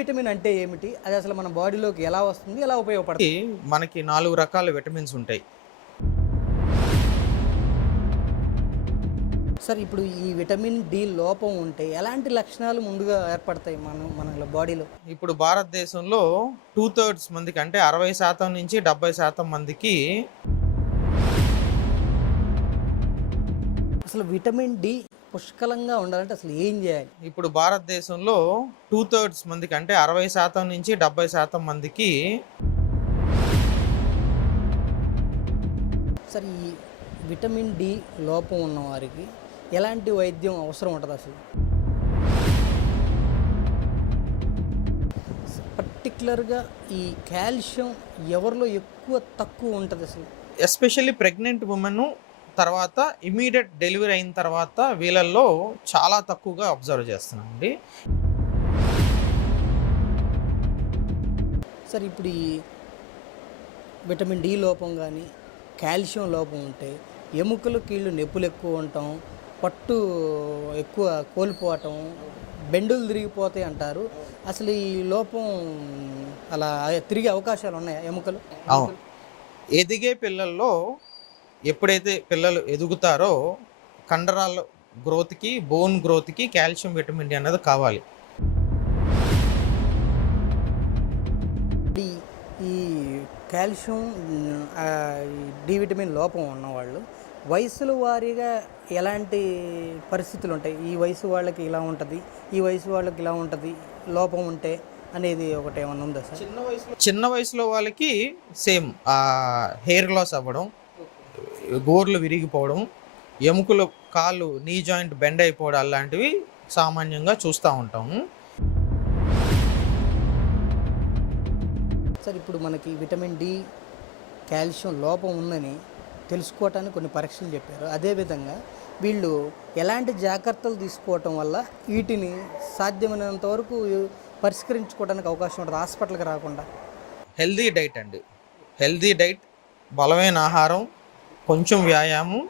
Vitamin అంటే ఏమిటి? అది అసలు మన బాడీలోకి ఎలా వస్తుంది? ఎలా ఉపయోగపడుతుంది? మనకి 4 రకాల విటమిన్స్ ఉంటాయి. సార్ ఇప్పుడు ఈ విటమిన్ డి లోపం ఉంటే ఎలాంటి లక్షణాలు ముందుగా ఏర్పడతాయి మన బాడీలో? ఇప్పుడు భారతదేశంలో 2/3 మందికి అంటే 60% నుంచి 70% మందికి అసలు విటమిన్ డి పుష్కలంగా ఉండాలంటే అసలు ఏం చేయాలి? ఇప్పుడు భారతదేశంలో 2/3 మందికి అంటే 60% నుంచి 70% మందికి సార్ ఈ విటమిన్ డి లోపం ఉన్న వారికి ఎలాంటి వైద్యం అవసరం ఉంటుంది అసలు? పర్టికులర్గా ఈ కాల్షియం ఎవరిలో ఎక్కువ తక్కువ ఉంటుంది అసలు? ఎస్పెషల్లీ ప్రెగ్నెంట్ ఉమెన్ తర్వాత ఇమీడియట్ డెలివరీ అయిన తర్వాత వీళ్ళల్లో చాలా తక్కువగా అబ్జర్వ్ చేస్తున్నామండి. సార్ ఇప్పుడు ఈ విటమిన్ డి లోపం కానీ కాల్షియం లోపం ఉంటే ఎముకలు కీళ్ళు నొప్పులు ఎక్కువ ఉండటం, పట్టు ఎక్కువ కోల్పోవటం, బెండులు తిరిగిపోతాయి అంటారు. అసలు ఈ లోపం అలా తిరిగే అవకాశాలు ఉన్నాయా ఎముకలు? అవును, ఎదిగే పిల్లల్లో ఎప్పుడైతే పిల్లలు ఎదుగుతారో కండరాల గ్రోత్కి, బోన్ గ్రోత్కి కాల్షియం, విటమిన్ డి అన్నది కావాలి. ఈ ఈ కాల్షియం డి విటమిన్ లోపం ఉన్నవాళ్ళు వయసుల వారీగా ఎలాంటి పరిస్థితులు ఉంటాయి? ఈ వయసు వాళ్ళకి ఇలా ఉంటుంది, ఈ వయసు వాళ్ళకి ఇలా ఉంటుంది లోపం ఉంటే అనేది ఒకటి ఏమన్నా ఉందా సార్? చిన్న వయసులో వాళ్ళకి సేమ్ హెయిర్ లాస్ అవ్వడం, గోర్లు విరిగిపోవడం, ఎముకలు కాళ్ళు నీ జాయింట్ బెండ్ అయిపోవడం అలాంటివి సామాన్యంగా చూస్తూ ఉంటాము. సార్ ఇప్పుడు మనకి విటమిన్ డి కాల్షియం లోపం ఉందని తెలుసుకోవటానికి కొన్ని పరీక్షలు చెప్పారు. అదేవిధంగా వీళ్ళు ఎలాంటి జాగ్రత్తలు తీసుకోవటం వల్ల వీటిని సాధ్యమైనంత వరకు పరిష్కరించుకోవడానికి అవకాశం ఉంటుంది హాస్పిటల్కి రాకుండా? హెల్దీ డైట్ అండి. హెల్దీ డైట్, బలమైన ఆహారం, కొంచెం వ్యాయామం,